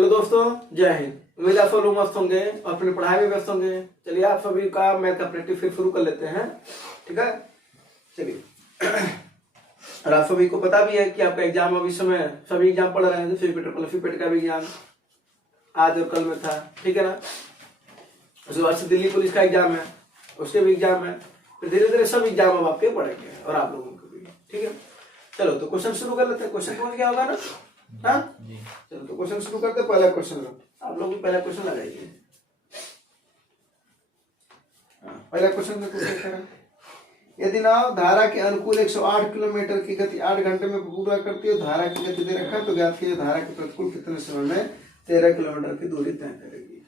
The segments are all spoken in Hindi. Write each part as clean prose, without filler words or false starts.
हेलो दोस्तों, जय हिंद। उम्मीद आप सब लोग मस्त होंगे और अपनी पढ़ाई में व्यस्त होंगे। चलिए आप सभी का मैथ का प्रैक्टिस फिर शुरू कर लेते हैं, ठीक है। चलिए और आप सभी को पता भी है कि आपका एग्जाम अभी समय सभी एग्जाम पढ़ रहे हैं। जैसे पेट का भी एग्जाम आज और कल में था, ठीक है ना। उसके बाद से दिल्ली पुलिस का एग्जाम है, उसके भी एग्जाम है। फिर धीरे धीरे सब एग्जाम अब आपके पढ़ेंगे और आप लोगों को भी, ठीक है। चलो तो क्वेश्चन शुरू कर लेते हैं। क्वेश्चन समझ क्या होगा ना? हाँ, चलो तो क्वेश्चन शुरू करते हैं। पहला क्वेश्चन आप लोग भी पहला क्वेश्चन लगाइए। पहला क्वेश्चन में पूछा है, यदि नाव धारा के अनुकूल 108 किलोमीटर की गति 8 घंटे में पूरा करती है, धारा की गति दे रखा है, तो ज्ञात कीजिए धारा के प्रतिकूल कितने समय में 13 किलोमीटर की दूरी तय करेगी।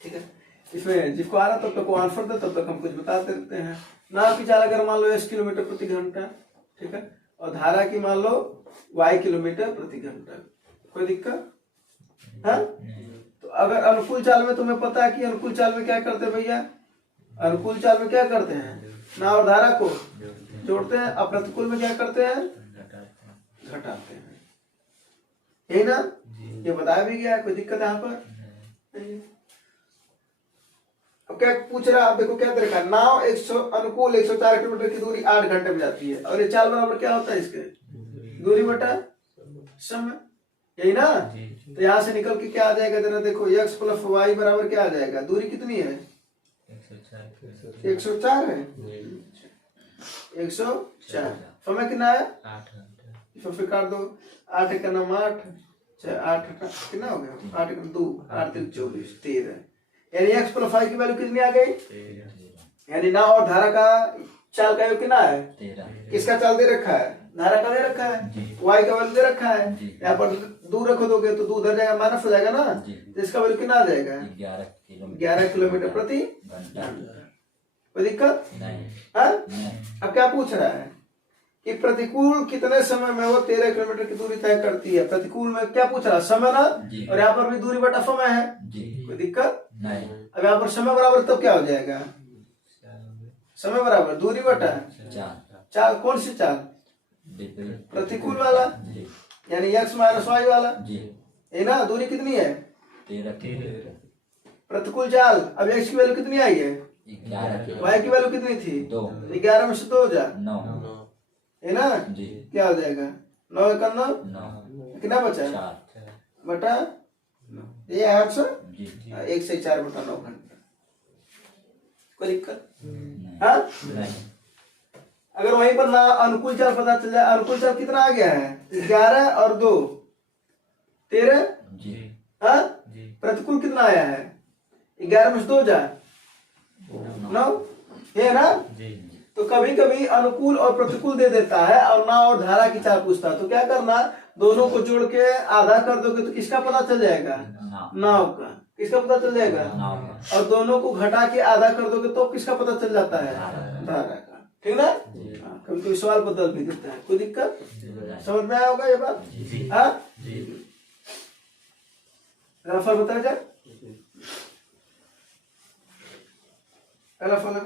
ठीक है, इसमें जिसको आ रहा तब तक वो आंसर दे, तब तक हम कुछ बताते रहते हैं। नाव की चाल अगर मान लो 1 किलोमीटर प्रति घंटा, ठीक है, और धारा की मान लो y किलोमीटर प्रति घंटा, कोई दिक्कत है? तो अगर अनुकूल चाल में तुम्हें पता है कि अनुकूल चाल में क्या करते हैं भैया, अनुकूल चाल में क्या करते हैं, नाव और धारा को जोड़ते हैं। और प्रतिकूल में क्या करते हैं, घटाते हैं, यही ना। ये बताया भी गया है, कोई दिक्कत है यहाँ पर नहीं। अब क्या पूछ रहा है, आप देखो क्या तरीका, नाव अनुकूल 104 किलोमीटर की दूरी 8 घंटे में जाती है, और ये चाल बराबर क्या होता है इसके, दूरी बटा समय, यही ना। तो यहाँ से निकल के क्या आ जाएगा, जरा देखो, x प्लस वाई बराबर क्या आ जाएगा, दूरी कितनी है, 104 है, 104। समय कितना है, 8 घंटे। इसको फिर काट दो, 8 का नाम 8, 8 कितना हो गया, 8 का 2, 8 3 24, 13। यानी x प्लस वाई की वैल्यू कितनी आ गई, यानी नाव और धारा का चाल का योग कितना है, 13। किसका चाल दे रखा है, धारा का दे रखा है, y का वैल्यू दे रखा है। यहाँ पर दूर रखो दोगे तो दूर उधर जाएगा, माइनस हो जाएगा ना, तो इसका वैल्यू कितना आ जाएगा, 11 किलोमीटर प्रति घंटा। कोई दिक्कत नहीं। अब क्या पूछ रहा है कि प्रतिकूल कितने समय में वो 13 किलोमीटर की दूरी तय करती है। प्रतिकूल में क्या पूछ रहा है, समय ना, और यहाँ पर भी दूरी बटा समय है, कोई दिक्कत नहीं। अब यहाँ पर समय बराबर तब क्या हो जाएगा, समय बराबर दूरी बटा चाल। कौन सी चाल, प्रतिकूल वाला, यानी x माइनस वाई वाला, ये ना। दूरी कितनी है, 13। प्रतिकूल चाल, अब x की वैल्यू कितनी आई है, 11। y की वैल्यू कितनी थी, 2। 11 में से 2 जा 9, है ना। क्या हो जाएगा, 9 का 9, कितना बचा, 4 बटा, ये है आंसर, 1 से 4 बटा 9 घंटा। कोई दिक्कत हाँ नहीं। अगर वहीं पर ना अनुकूल चाल पता चल जाए, अनुकूल चाल कितना आ गया है, 11 और 2 13 हाँ। प्रतिकूल कितना आया है, 11 में से 2 जाए 9, है ना। तो कभी कभी अनुकूल और प्रतिकूल दे देता है और नाव और धारा की चाल पूछता है, तो क्या करना, दोनों को जोड़ के आधा कर दोगे तो किसका पता चल जाएगा, नाव का। किसका पता चल जाएगा, और दोनों को घटा के आधा कर दोगे तो किसका पता चल जाता है, धारा का, ठीक ना। कभी कोई सवाल बदल भी देता है, कोई दिक्कत, समझ में आया होगा ये बात। हाँ, रफल बताया जाए, रफल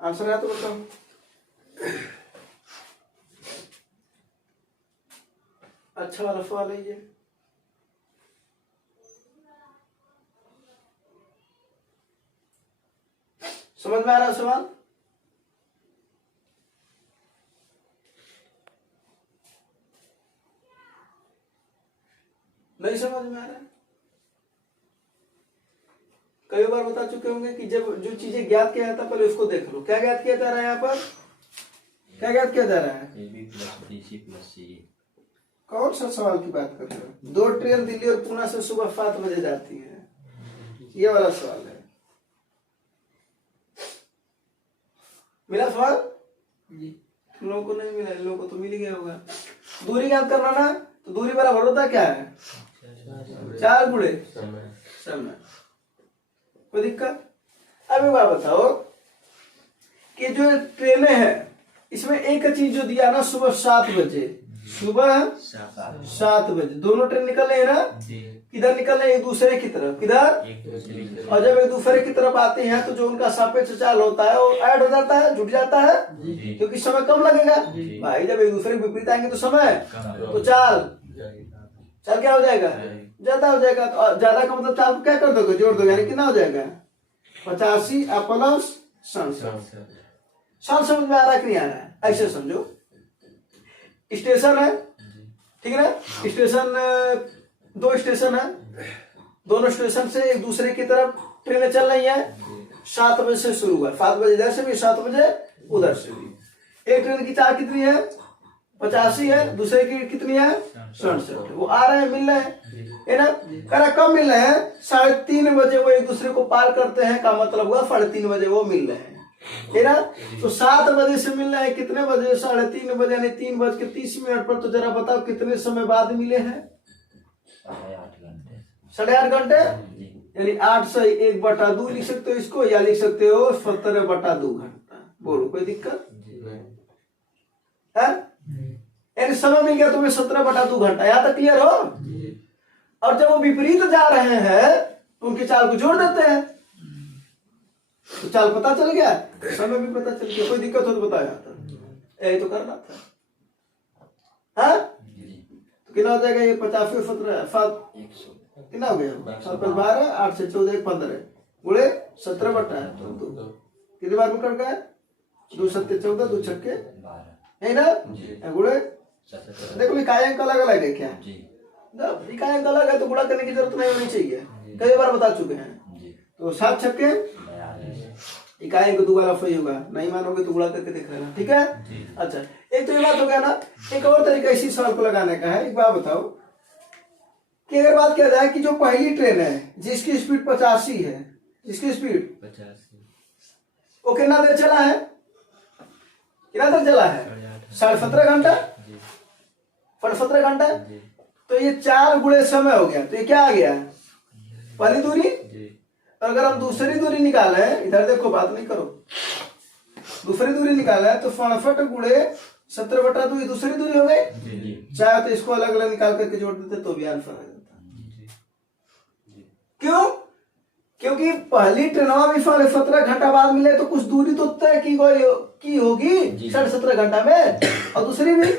आंसर है तो बताओ। अच्छा वाला सवाल है ये, समझ में आ रहा सवाल, नहीं समझ में आ रहा है। कई बार बता चुके होंगे कि जब जो चीजें ज्ञात किया जाता है पहले उसको देख लो। क्या ज्ञात किया जा रहा है यहाँ पर, क्या ज्ञात किया जा रहा है, AB + BC + CE। कौन सा सवाल की बात कर रहे हो, 2 ट्रेन दिल्ली और पुणे से सुबह 7 बजे जाती है, ये वाला सवाल है। मिला सवाल, तुम लोगों को नहीं मिला, इन लोगों को तो मिल गया होगा। दूरी ज्ञात करना ना, तो दूरी बराबर होता क्या है, 4 गुणे समय। कोई दिक्कत। अब एक बात बताओ कि जो ट्रेनें हैं इसमें एक चीज जो दिया ना, सुबह 7 बजे, सुबह 7 बजे दोनों ट्रेन निकल रहे हैं ना, किधर निकल रहे हैं? एक दूसरे की तरफ। किधर? और जब एक दूसरे की तरफ आते हैं तो जो उनका सापेक्ष चाल होता है वो ऐड हो जाता है, जुड़ जाता है, क्योंकि समय कम लगेगा भाई। जब एक दूसरे के विपरीत आएंगे तो समय तो चाल क्या हो जाएगा? ज्यादा हो जाएगा। तो ज्यादा का मतलब चाल को क्या कर दोगे? जोड़ दोगे, यानी कितना हो जाएगा? 85 प्लस 67। साल समझ में आ रहा है कि नहीं आ रहा है? ऐसे समझो, स्टेशन है, ठीक है ना? स्टेशन, 2 स्टेशन है, दोनों स्टेशन से एक दूसरे की तरफ ट्रेनें चल रही हैं। 7 बजे से शुरू हुआ, 7 बजे इधर से भी, 7 बजे उधर से भी। एक ट्रेन की चाल कितनी है? 85 है, दूसरे की कितनी है? 67। वो आ रहे हैं, मिल रहे हैं, है ना? करा कब मिल रहे हैं? 3:30 बजे वो एक दूसरे को पार करते हैं, का मतलब हुआ 3:30 बजे वो मिल रहे हैं, है ना? तो 7 बजे से मिल रहे हैं, कितने बजे? 3:30 बजे, यानी 3:30 पर। तो जरा बताओ कितने समय बाद मिले हैं? 8.5 घंटे, यानी 8 से 1/2 लिख सकते हो इसको, या लिख सकते हो 17/2 घंटा। बोलो, कोई दिक्कत है? यानी समय मिल गया तुम्हें 17/2 घंटा। यहाँ तक क्लियर हो? और जब वो विपरीत जा रहे हैं तो उनकी चाल को जोड़ देते हैं, तो चाल पता चल गया, समय भी पता चल गया। कोई दिक्कत हो तो बताया था, यही तो करना था। हाँ, तो कितना हो जाएगा ये? 50 और 17 कितना हो गया? 7 + 12, 8 से 14, 15 गुणे 17/2। कितनी बार में कट गया? 2 7 14, 2 6 है ना? गुणे देखो, इकाई अंक अलग अलग है क्या? जब इकाई अंक अलग है तो गुणा करने की जरूरत नहीं होनी चाहिए, कई बार बता चुके हैं। तो 7 छक्के इकाई अंक दोबारा सही होगा, नहीं मानोगे तो गुणा करके देख लेना, ठीक है? अच्छा, एक तो ये बात हो गया ना। एक और तरीका इसी सवाल को लगाने का है। एक बात बताओ कि अगर बात किया जाए कि जो पहली ट्रेन है जिसकी स्पीड 85 है, जिसकी स्पीड 85, वो कितना देर चला है? कितना देर चला है? 17.5 घंटा, 17 घंटा। तो ये 4 गुणे समय हो गया, तो ये क्या आ गया? पहली दूरी। अगर हम दूसरी दूरी निकाले, इधर देखो, बात नहीं करो, दूसरी दूरी निकाला है तो 65 गुणे 17/2 दूसरी दूरी हो गई। चाहे तो इसको अलग अलग निकाल करके जोड़ देते तो भी आंसर आ जाता। क्यों? क्योंकि पहली ट्रेनवा भी 17 घंटा बाद मिले तो कुछ दूरी तो तय की होगी 17.5 घंटा में, और दूसरी भी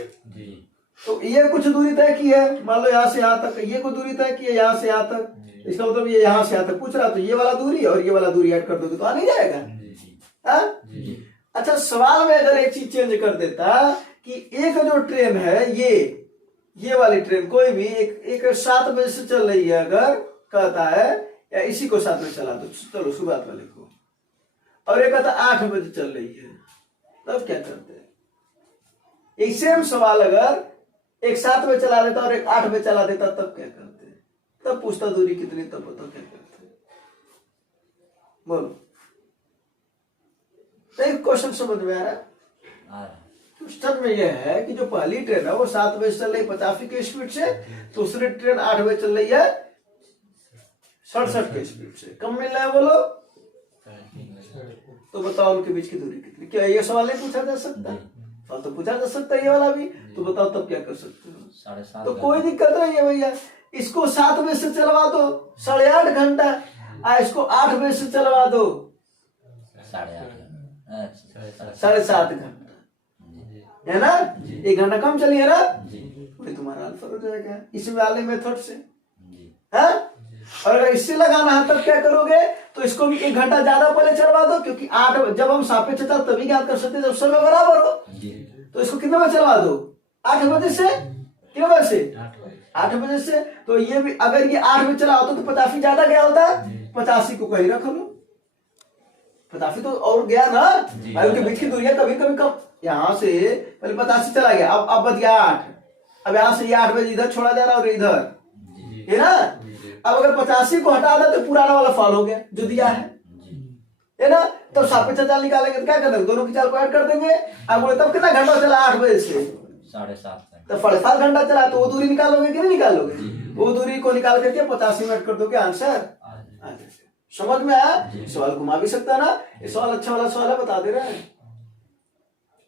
तो ये कुछ दूरी तय की है। मान लो यहाँ से यहाँ तक, ये कुछ दूरी तय की है यहाँ से यहाँ तक, इसका मतलब ये यहाँ से यहाँ तक पूछ रहा, तो ये वाला दूरी और ये वाला दूरी ऐड कर दोगे तो आ नहीं जाएगा? अच्छा, सवाल में अगर एक चीज चेंज कर देता कि एक जो ट्रेन है, ये वाली ट्रेन कोई भी एक 7 बजे से चल रही है, अगर कहता है या इसी को 7 बजे चला दो, चलो शुरुआत वाले को, और एक कहता 8 बजे चल रही है, तब क्या करते हैं? एक सेम सवाल अगर एक 7 बजे चला देता और एक 8 बजे चला देता, तब क्या करते? तब पूछता दूरी कितनी, तब बताओ क्या करते? बोलो, एक क्वेश्चन समझ में आ रहा है? क्वेश्चन में यह है कि जो पहली ट्रेन है वो 7 बजे चल रही 85 की स्पीड से, दूसरी ट्रेन 8 बजे चल रही है 67 की स्पीड से। कम मिल रहा है बोलो? तो बताओ उनके बीच की दूरी कितनी? क्या ये सवाल नहीं पूछा जा सकता? सवाल तो पूछा जा सकता है ये वाला भी। तो बताओ तब क्या कर सकते हो? 7.5। तो कोई दिक्कत नहीं है भैया, इसको 7 बजे से चलवा दो 8.5 घंटा, इसको 8 बजे से चलवा दो 7.5 घंटा, है ना? 1 घंटा कम चली है ना? वही तुम्हारा आंसर हो जाएगा इस वाले मेथड से, है? और अगर इससे लगाना है तब क्या करोगे? तो इसको भी 1 घंटा ज्यादा पहले चलवा दो, क्योंकि 8 जब हम सापेक्ष चाल तभी ज्ञात कर सकते जब समय बराबर हो। तो इसको कितने बजे चलवा दो? 8 बजे से। कितने बजे से? 8 बजे से। तो ये भी अगर ये 8 बजे चला होता तो 85 ज्यादा गया होता, 85 को कहीं रख लो, 85 तो और गया ना भाई, उनके बीच की दूरियां कभी कभी कम। यहाँ से पहले 85 चला गया, अब बच गया 8, अब यहाँ से ये 8 बजे इधर छोड़ा जा रहा और इधर, है ना? अब अगर 85 को हटा दे तो पुराना वाला फॉल हो गया जो दिया है ना? तो सापेक्ष चाल निकालेंगे तो क्या कर देंगे? दोनों की चाल को ऐड कर देंगे। अब बोले तब कितना घंटा चला? 8 बजे से 7.5 तो 7.5 घंटा चला, तो वो दूरी निकालोगे कि नहीं निकालोगे? वो दूरी को निकाल करके 85 मिनट कर दोगे, आंसर आ जाएगा। समझ में आया? सवाल घुमा भी सकता है ना, ये सवाल अच्छा वाला सवाल है, बता दे रहे हैं।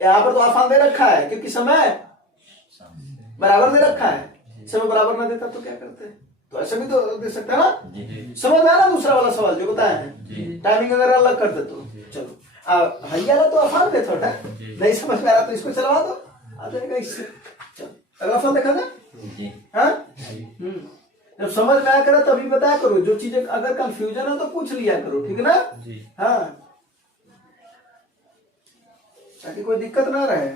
यहाँ पर तो आसान दे रखा है क्योंकि समय बराबर दे रखा है, समय बराबर ना देता तो क्या करते हैं? तो ऐसे भी तो दे सकते हैं ना। समझ आया ना दूसरा वाला सवाल जो बताया है? टाइमिंग अगर अलग कर दे तो चलो हइया तो आसान दे थोड़ा, नहीं समझ में आ रहा तो इसको चलवा दो, आ जाएगा इससे। चलो अगला सवाल देखा जाए। हाँ जब समझ में आया करो तभी बताया करो, जो चीजें अगर कंफ्यूजन हो तो पूछ लिया करो, ठीक है ना? हाँ ताकि कोई दिक्कत ना रहे।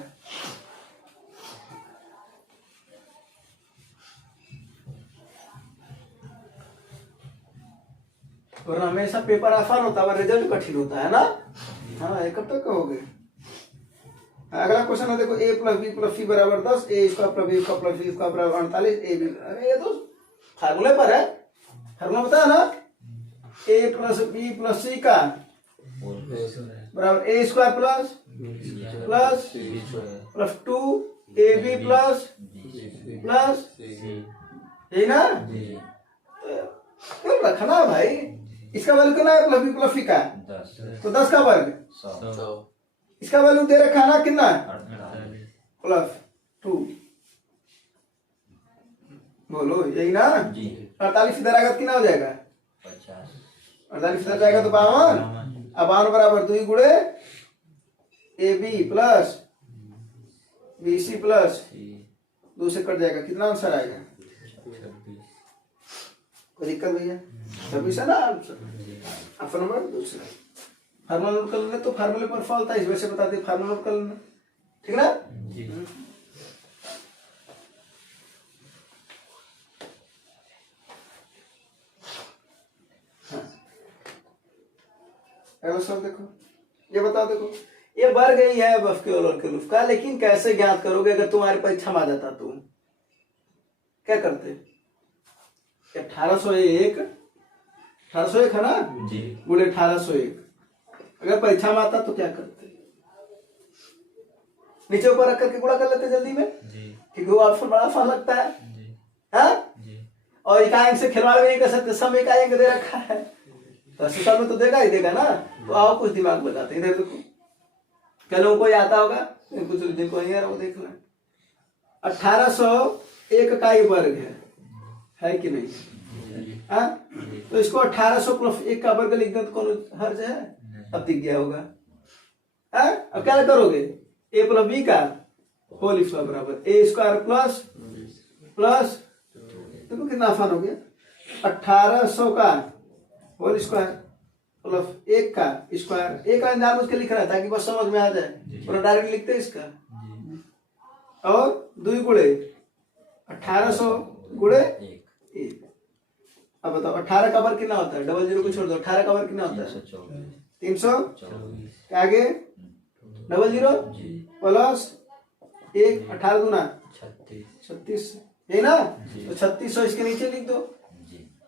और हमेशा पेपर आसान होता है, रिजल्ट कठिन होता है ना। हाँ ये कब तक कहोगे? अगला क्वेश्चन है देखो, a plus B plus C बराबर 10, A square plus B square plus C square बराबर 48, ए बी। अरे ये तो फार्मूले पर है, फार्मूला बताया ना, a plus B plus C का बराबर A square plus plus plus 2 A B plus plus, यही ना? क्यों रखना भाई, इसका वैल्यू कितना है? प्लस बी प्लस सी का 10, तो 10 का वर्ग 100, इसका वैल्यू दे रखा है ना कितना? प्लस 2, बोलो यही ना? 48 इधर आएगा कितना हो जाएगा? 48 इधर जाएगा तो 52, अब 52 बराबर 2 गुणे a B plus b c plus 2 से कट जाएगा, कितना आंसर आएगा? कोई दिक्कत भैया? 26 है ना आंसर। ऑप्शन नंबर दूसरा। फार्मूला नोट कर लेना, तो फार्मूले पर फॉल्ट था इस वजह से बताते, फार्मूला नोट कर लेना, ठीक ना? हाँ सर देखो, ये बताओ, देखो ये वर्ग ही है बफ के और के लुफ का, लेकिन कैसे ज्ञात करोगे? अगर तुम्हारी परीक्षा में आ जाता तुम क्या करते? 1801 है ना गुणे 1801, अगर परीक्षा में आता तो क्या करते? नीचे ऊपर रख करके गुणा कर लेते जल्दी में, क्योंकि वो ऑप्शन बड़ा आसान लगता है। हाँ और इकाई से खिलवाड़ भी नहीं कर सकते, सब इकाई दे रखा है, तो 80 साल में तो देगा ही देगा ना। तो आओ कुछ दिमाग लगाते हैं, इधर देखो, क्या लोगों को आता होगा, कुछ जिनको नहीं आ रहा वो देख लें। 1801 का ये वर्ग है कि नहीं? हाँ तो इसको 1800 प्लस 1 का वर्ग लिख दो तो कौन हर्ज है? अब दिख गया होगा। हाँ अब क्या करोगे? ए प्लस बी का होल स्क्वायर बराबर ए स्क्वायर प्लस प्लस, देखो कितना आसान हो गया, 1800 का होल स्क्वायर प्लस 1 का स्क्वायर, एक का नाम उसके लिख रहा है ताकि बस समझ में आ जाए, पूरा डायरेक्ट लिखते हैं इसका, और 2 गुणे 1800 गुणे 1। अब बताओ 18 का वर्ग कितना होता है? डबल जीरो को छोड़ दो, 18 का वर्ग कितना होता है? 300, आगे डबल जीरो प्लस 1, 18 दूना 36, यही ना? तो 3600 इसके नीचे लिख दो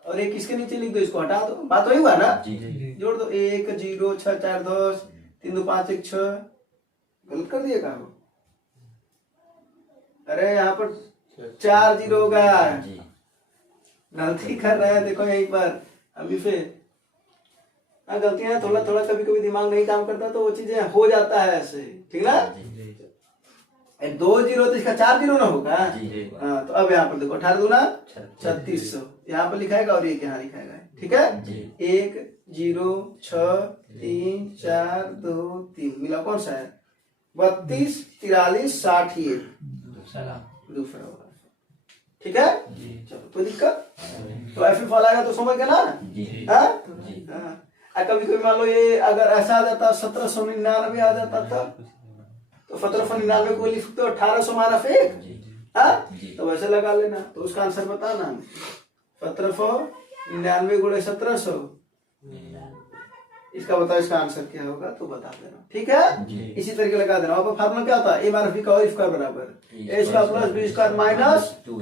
और 1 इसके नीचे लिख दो, इसको हटा दो, बात वही हुआ ना? जोड़ दो 1 0 6 4 10 3 2 5 1 6, गलत कर दिए काम? अरे यहाँ पर 4 जीरो होगा, गलती कर रहे हैं, देखो यहीं पर अभी फिर गलतियां थोड़ा थोड़ा कभी कभी दिमाग नहीं काम करता तो वो चीजें हो जाता है ऐसे, ठीक ना? 2 जीरो तो इसका 4 जीरो ना होगा। हाँ तो अब यहाँ पर देखो 18 दूना 3600 यहाँ पर लिखाएगा और एक यहाँ लिखाएगा, ठीक है? 1 0 6 3 4 2 3 मिला कौन सा है? 32 43 60 ये दूसरा होगा, ठीक है? चलो कोई दिक्कत? तो ऐसे फॉल आएगा तो समझ गए ना? हाँ कभी कभी मान लो ये अगर ऐसा आ जाता 1799 आ जाता था तो 1799 को लिख सकते हो 1800 माइनस 1, हाँ तो वैसे लगा लेना, तो उसका आंसर बताना 1799 गुणे 1700, इसका बताओ इसका आंसर क्या होगा तो बता देना, ठीक है? इसी तरीके लगा देना। और फार्मूला क्या होता है? ए माइनस बी का होल स्क्वायर बराबर A square plus B square minus 2,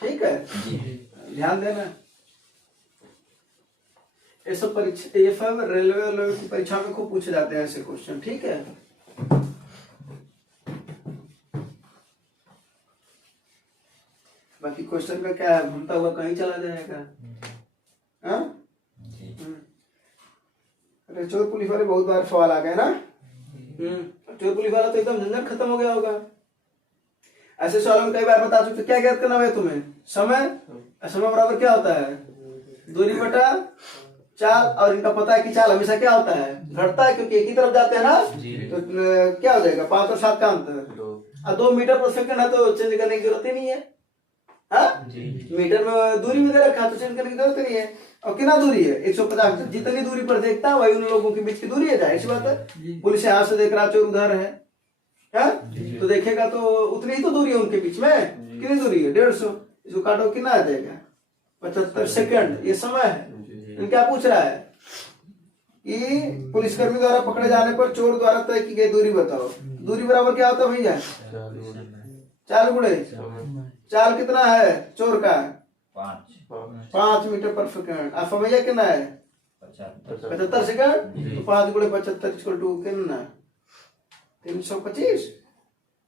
ठीक है? ध्यान देना, ये सब परीक्षा, ये सब रेलवे की परीक्षा में खूब पूछे जाते हैं ऐसे क्वेश्चन, ठीक है? बाकी क्वेश्चन का क्या है, घूमता हुआ कहीं चला जाएगा। अरे चोर पुलिस वाले बहुत बार सवाल आ गए ना। चोर पुलिस वाला तो एकदम झंझट खत्म हो गया होगा। ऐसे सवालों में कई बार बता चुके। क्या ज्ञात करना है तुम्हें? समय। समय बराबर क्या होता है? दूरी बटा चाल। और इनका पता है कि चाल हमेशा क्या होता है? घटता है, क्योंकि एक ही तरफ जाते हैं ना। तो क्या हो जाएगा? 5 और 7 का अंतर। 2 मीटर पर सेकंड है तो चेंज करने की जरूरत ही नहीं है। हाँ, मीटर में दूरी में दे रखा तो चेंज करने की जरूरत नहीं है। और कितना दूरी है? 150। जितनी दूरी पर देखता है वही उन लोगों के बीच की दूरी है। जाहिर सी बात है। पुलिस यहाँ से देख रहा, चोर उधर है, तो देखेगा तो उतनी ही तो दूरी है उनके बीच में। कितनी दूरी है? 150। इसको काटो, कितना आ जाएगा? 75 सेकंड। ये समय है। क्या पूछ रहा है कि पुलिसकर्मी द्वारा पकड़े जाने पर चोर द्वारा तय की गई दूरी बताओ। दूरी बराबर क्या होता है भैया? चाल गुणे चाल। कितना है चोर का? 5 मीटर पर सेकंड। और समय कितना है? 75 सेकंड। तो 5 गुणे 75 कितना? 325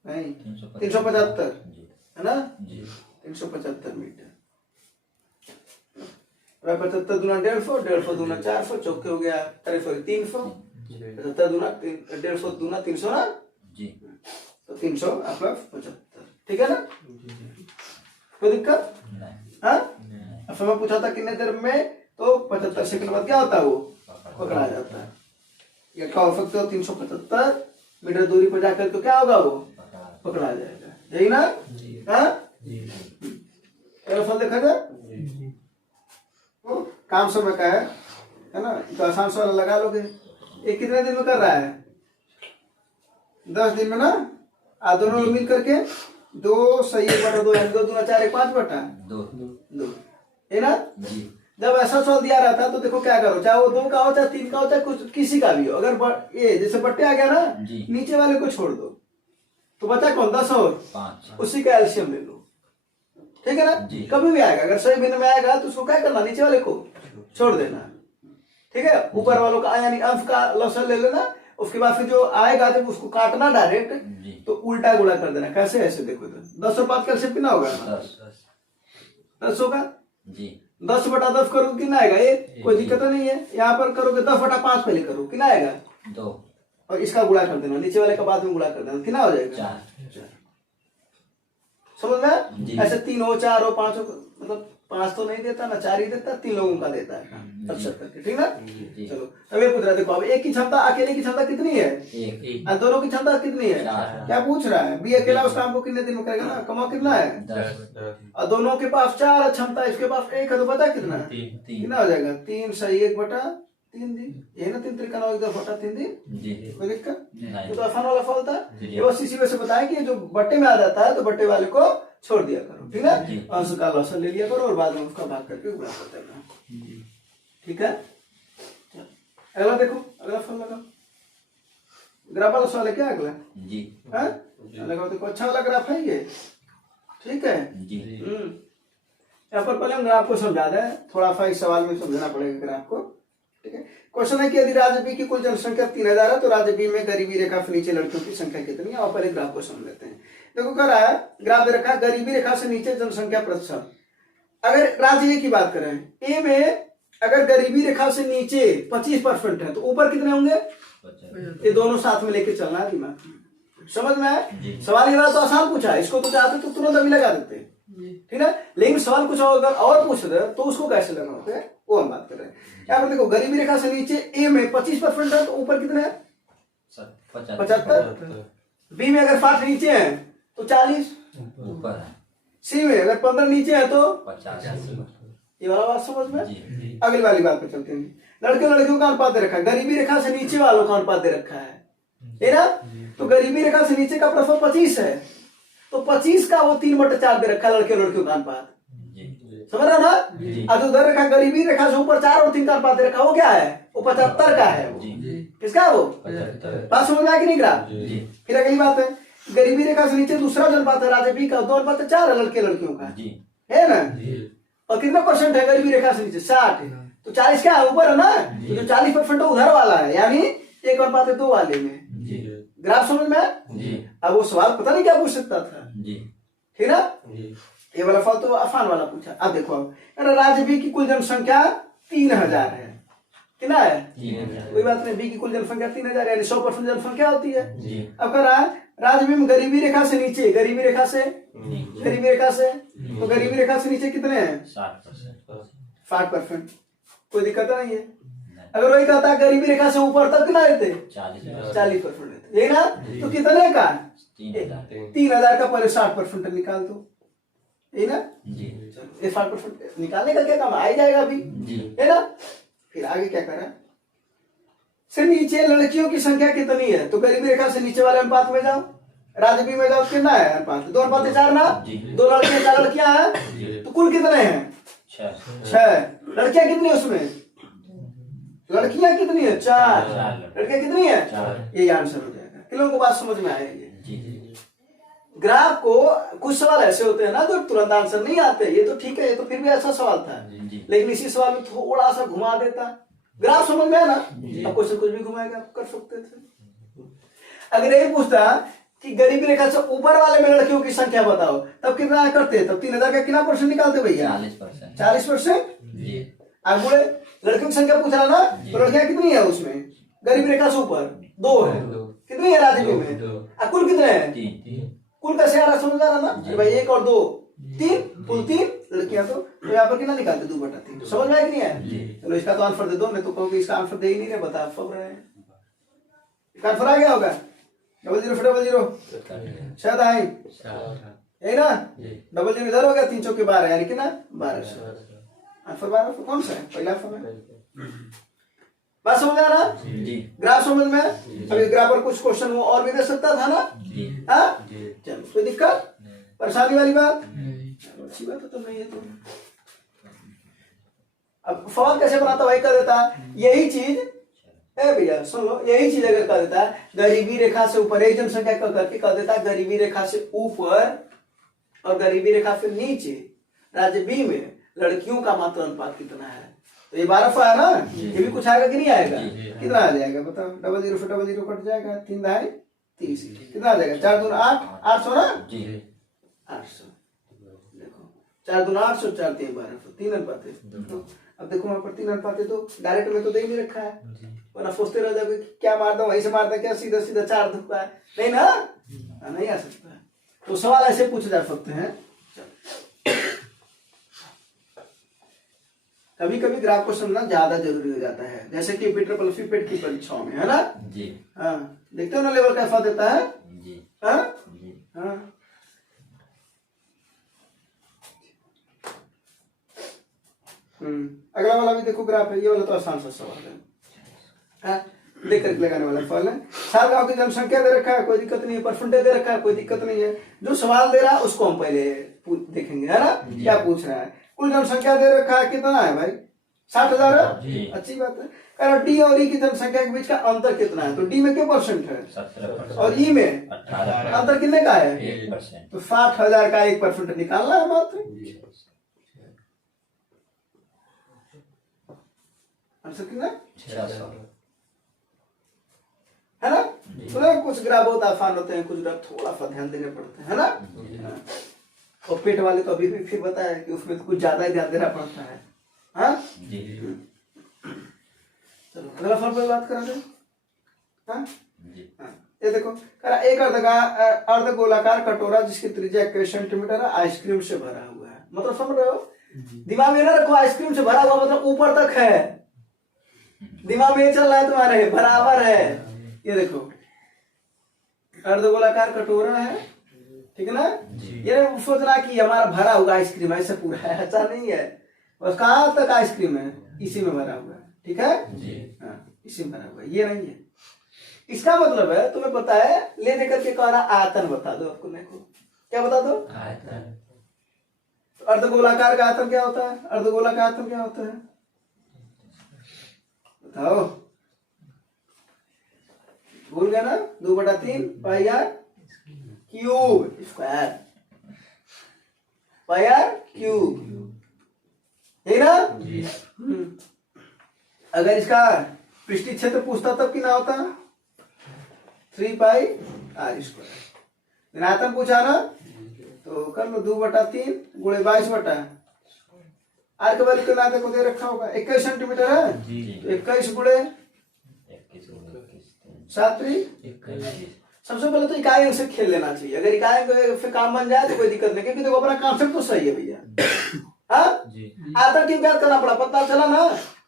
नहीं, 375 है ना? 375 मीटर। 75 दूना 150, 150 दूना 400, चौके हो गया 300। 75 दूना 150 दूना 300 ना जी। तो 300 आपका 75। ठीक है ना? कोई दिक्कत? हाँ। अब समय पूछा था कितने देर में, तो 75 सेकंड बाद क्या होता है? वो पकड़ा जाता है। या क्या हो सकते हो? 375 मीटर दूरी पर जाकर तो क्या होगा? वो पकड़ा जाएगा। यही ना? हाँ, फल देखा जाए। काम समय का है ना? तो आसान सवाल लगा लोगे। एक कितने दिन में कर रहा है? 10 दिन में ना। आ दोनों मिल करके 2 सही 1 बटा 2 यानी 2 दूना 4 1 5 बटा 2 है ना? जब ऐसा सवाल दिया रहता तो देखो क्या करो, चाहे वो 2 का हो, चाहे 3 का हो, चाहे कुछ किसी का भी हो। अगर ये जैसे बट्टे आ गया ना, नीचे वाले को छोड़ दो तो बचा कौन? 10 और 5। उसी का एलसीएम ले लो। ठीक है ना? कभी भी आएगा, अगर सही भिन्न में आएगा तो उसको क्या करना? नीचे वाले को छोड़ देना। ठीक है? ऊपर वालों का यानी अंश का लॉसन ले लेना। उसके बाद फिर जो आएगा जब उसको काटना डायरेक्ट तो उल्टा गुणा कर देना। कैसे? ऐसे देखो, 10 और 5 का एलसीएम कितना होगा? 10 होगा जी। 10 बटा 10 करोगे कितना आएगा? 1। कोई दिक्कत नहीं है। यहाँ पर करोगे 10 बटा 5 पहले करो, कितना आएगा? 2। और इसका गुणा कर देना, नीचे वाले का बाद में गुणा कर देना, कितना हो जाएगा? 4। समझ में? ऐसे 3 हो, 4 हो, 5 हो, मतलब 5 तो नहीं देता ना, 4 ही देता, 3 लोगों का देता है अक्सर करके। ठीक ना? चलो अब ये पूछ रहा है, देखो अब एक की क्षमता, अकेले की क्षमता कितनी है? 1। और दोनों की क्षमता कितनी है? 4। क्या पूछ रहा है? बी अकेला उस काम को कितने दिन में करेगा ना? कमाओ कितना है? 10। और दोनों के पास 4 क्षमता, इसके पास 1 है, तो पता कितना? 3। कितना हो जाएगा? 3 सही 1 बटा 3 दिन। ये ना 3 त्रिका 9 10 बटा 3 दिन। कोई दिक्कत? ये तो आसान वाला फल था। ये बस इसी वजह से बताया कि जो बट्टे में आ जाता है तो बट्टे वाले को छोड़ दिया करो। ठीक है? अंश का लॉसन ले लिया करो और बाद में उसका भाग करके गुणा कर देना। ठीक है? अगला देखो, अगला फल लगाओ। ग्राफ वाला सवाल है क्या अगला? जी। हाँ, लगाओ। देखो अच्छा वाला ग्राफ है ये। ठीक है जी। यहाँ पर पहले हम ग्राफ को समझा दें, थोड़ा सा इस सवाल में समझना पड़ेगा ग्राफ को। ठीक है? क्वेश्चन है कि यदि राज्य बी की कुल जनसंख्या 3000 है तो राज्य बी में गरीबी रेखा से नीचे लड़कियों की संख्या कितनी है? और पहले ग्राफ को समझ लेते हैं। देखो क्या रहा है, ग्राफ दे रखा है गरीबी रेखा से नीचे जनसंख्या प्रतिशत। अगर राज्य ए की बात करें, ए में अगर गरीबी रेखा से नीचे 25% है तो ऊपर कितने होंगे? ये दोनों साथ में लेके चलना है दिमाग में। समझ में आया? सवाल ये तो आसान पूछा है, इसको तो चाहते तो तुरंत अभी लगा देते हैं। ठीक है? लेकिन सवाल कुछ और पूछ रहे तो उसको कैसे लगाना होता है वो हम बात कर रहे हैं। यहाँ पर देखो गरीबी रेखा से नीचे ए में 25% है तो ऊपर कितने है? 75। बी में अगर 60 नीचे है तो 40 ऊपर है। सी में अगर 15 नीचे है तो 50। ये वाला बात समझ में? अगली वाली बात पे चलते हैं। लड़के लड़कियों का अनुपात दे रखा है, गरीबी रेखा से नीचे वालों का अनुपात दे रखा है ना? तो गरीबी रेखा से नीचे का प्रश्न 25 है तो 25 का वो 3/4 दे रखा है लड़के लड़कियों का अनुपात। समझ रहा ना? अब उधर रखा गरीबी रेखा से ऊपर 4 और 3 का अनुपात दे रखा, वो क्या है? वो 75 का है। किसका है वो? बात समझ में आया कि नहीं ग्राफ? फिर अगली बात है, गरीबी रेखा से नीचे दूसरा जो अनुपात है राज्य बी का 2/4 है लड़के लड़कियों का, है ना? और कितना परसेंट है गरीबी रेखा से नीचे? 60। तो 40 क्या है? ऊपर है ना? तो जो 40% उधर वाला है, यानी 1/2 वाले में। ग्राफ समझ में? अब वो सवाल पता नहीं क्या पूछ सकता था। ठीक ना? ये वाला फल तो आसान वाला पूछा। अब देखो, राज्य बी की कुल जनसंख्या 3000 है। कितना है? 3000। कोई बात नहीं, बी की कुल जनसंख्या 3000 यानी 100% जनसंख्या होती है। जी। अब कह रहा है राजबी में गरीबी रेखा से नीचे, गरीबी रेखा से तो गरीबी रेखा से नीचे कितने हैं? 60%। कोई दिक्कत नहीं है। अगर वही कहता है गरीबी रेखा से ऊपर तक कितना लेते? 40% लेते, यही ना? तो कितने का? 3000 का पहले 60% निकाल दो, यही ना? जी। ये 60% निकालने का क्या काम, आ ही जाएगा अभी, है ना? फिर आगे क्या करा, से नीचे लड़कियों की संख्या कितनी है? तो गरीबी रेखा से नीचे वाले अनुपात में जाओ, राजबी में जाओ, कितना है अनुपात? 2:4 ना? 2 लड़के 4 लड़कियां हैं, तो कुल कितने हैं? 6। लड़कियां कितनी है उसमें? लड़कियां कितनी है? 4। लड़कियां कितनी है? 4। ये आंसर हो जाएगा। किन लोगों को बात समझ में आएगी? ग्राफ को कुछ सवाल ऐसे होते हैं ना जो तुरंत आंसर नहीं आते, ये तो ठीक है, ये तो फिर भी अच्छा सवाल था, लेकिन इसी सवाल में थोड़ा सा घुमा देता, ग्राफ समझ में आया ना? अब क्वेश्चन कुछ भी घुमाएगा, आप कर सकते थे। अगर ये पूछता कि गरीबी रेखा से ऊपर वाले में लड़कियों की संख्या बताओ, तब कितना करते? तब 3000 का कितना परसेंट निकालते भैया? 40%। अब बोले लड़कियों की संख्या पूछ रहा ना, तो लड़कियां कितनी है उसमें? गरीबी रेखा से ऊपर 2 है, कितनी है राजबी में? अब कुल कितने हैं? कुल कैसे आ रहा, समझ आ रहा ना भाई? 1 और 2 3, कुल 3 लड़कियां, तो यहाँ पर कितना निकालते? 2/3। समझ में आया कि नहीं है? चलो इसका तो आंसर दे दो, नहीं तो कहोगे इसका आंसर दे ही नहीं रहे, बता सब रहे हैं। इसका आंसर आ गया होगा 00 शायद आए, यही ना? 00 इधर हो गया, 3 चौके 12 यानी कि ना 1200। आंसर 1200 कौन सा है? पहला समय। बात समझ आ रहा? ग्राफ समझ में? अभी ग्राफ पर कुछ क्वेश्चन वो और भी दे सकता था ना? हाँ, चलो कोई दिक्कत परेशानी वाली बात? अच्छी बात तो नहीं है। तो अब सवाल कैसे बनाता वही कर देता, यही चीज भैया सुन लो, यही चीज अगर कर देता गरीबी रेखा से ऊपर, एक जनसंख्या करके कर देता गरीबी रेखा से ऊपर और गरीबी रेखा से नीचे राज्य बी में लड़कियों का मात्र अनुपात कितना है, तो ये 1200 है ना? ये भी कुछ आएगा कि नहीं आएगा? कितना आ जाएगा बताओ? 00 से 00 कट जाएगा, 3 दाई 30, कितना आ जाएगा? 4 दूना 8, 800 ना? 800। देखो 4 दूना 800, 4 3 1200, 3 अनुपात है। तो अब देखो वहां पर 3 अनुपात है, तो डायरेक्ट में तो दे नहीं रखा है, वरना सोचते रह जाओगे क्या मार दो, वहीं से मारता क्या, सीधा सीधा 4 धक्का है, नहीं ना? नहीं आ सकता है। तो सवाल ऐसे पूछे जा सकते हैं। कभी कभी ग्राफ को समझना ज्यादा जरूरी हो जाता है, जैसे कि पीटर पेट की परीक्षाओं में, है ना? हाँ, देखते हो ना लेवल कैसा देता है? हाँ? हाँ। अगला वाला भी देखो ग्राफ है, ये वाला तो आसान सा सवाल है, हाँ? देख करके लगाने वाला सवाल है। साल गांव की जनसंख्या दे रखा है, कोई दिक्कत नहीं है, परसेंटेज दे रखा है, कोई दिक्कत नहीं है, जो सवाल दे रहा है उसको हम पहले देखेंगे, है ना? क्या पूछ रहा है? कुल जनसंख्या दे रखा है, कितना है भाई? 60,000 है, अच्छी बात है। कारण डी और ई की जनसंख्या के बीच का अंतर कितना है? तो डी में क्या परसेंट है? 17% और ई में 18%। अंतर कितने का है? 1%। तो 60,000 का 1% निकालना है मात्र। आंसर कितना? 600, है ना? तो कुछ ग्राफ बहुत आसान होते हैं, कुछ ग्राफ थोड़ा सा ध्यान देने पड़ते हैं, है ना? और पेट वाले तो अभी भी फिर बताया कि उसमें तो कुछ ज्यादा ही ध्यान देना पड़ता है, हाँ? चलो अगला फल पर बात करेंगे, हाँ? ये देखो एक अर्धगोलाकार कटोरा जिसकी त्रिज्या 21 सेंटीमीटर है, आइसक्रीम से भरा हुआ है, मतलब समझ रहे हो? दिमाग में ना रखो, आइसक्रीम से भरा हुआ मतलब ऊपर तक है, दिमाग में चल रहा है तुम्हारे, बराबर है। ये देखो अर्धगोलाकार कटोरा है, ठीक है ना? ये सोचना कि हमारा भरा हुआ आइसक्रीम ऐसे पूरा है, ऐसा नहीं है, बस कहाँ तक आइसक्रीम है, इसी में भरा हुआ है, ठीक है? हाँ, इसी में भरा हुआ है, ये नहीं है। इसका मतलब है तुम्हें पता है, ले लेकर के कह रहा आयतन बता दो आपको, देखो क्या बता दो? आयतन। तो अर्धगोलाकार का आयतन क्या होता है? अर्धगोला का आयतन क्या होता है बताओ? भूल गया ना? 2/3 pi r cube square, pi r cube, है ना? अगर इसका पृष्ठीय क्षेत्र पूछता तब कितना होता? 3 पाई आर स्क्वायर। आयतन पूछा ना, तो कर लो 2/3 गुणे 22/8 आर का वैल्यू कितना देखो दे रखा होगा 21 सेंटीमीटर है तो 21 गुणे 7 सबसे पहले तो इकाई अंक से खेल लेना चाहिए। अगर इकाई अंक फिर काम बन जाए तो कोई दिक्कत नहीं, क्योंकि देखो अपना कॉन्सेप्ट तो सही है भैया। हाँ आतर की बात करना पड़ा, पता चला ना